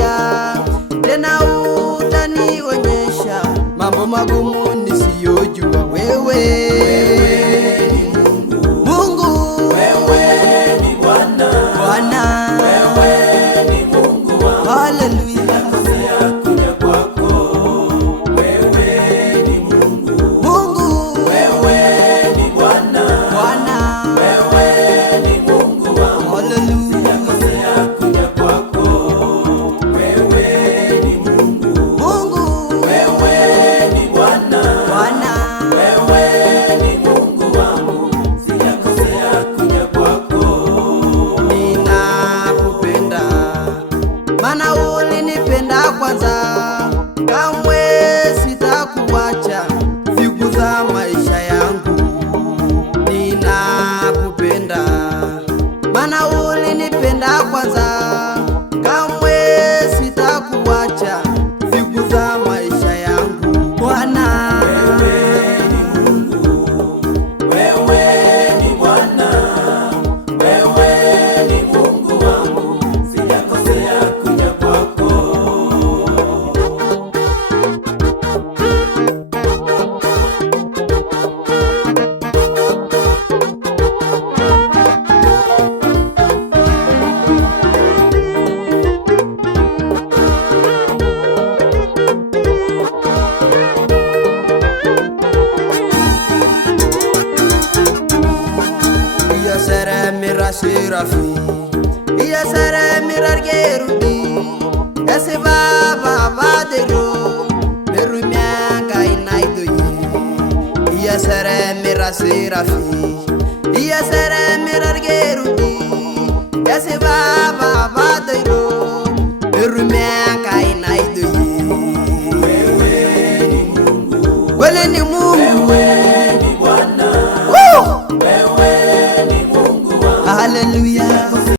utanijalia, tena utanionyesha mambo magumu nisiyojua. Wewe ni Mungu, wewe ni Bwana, wewe ni Mungu wangu. Haleluya. Mana ulinipenda kwanza, kamwe sitakuacha siku za maisha yangu. Ninakupenda, mana ulinipenda kwanza, kamwe sitakuacha siku za maisha yangu. Bwana, wewe ni Mungu, wewe ni Bwana, wewe ni Mungu wangu, sijakosea kuja kwako. Iya sere mira sirafi, iya sere mirar gerudi, ese baba badero, beru mianga inaidoye. Iya sere mira sirafi, iya sere mirar gerudi, ese baba badero.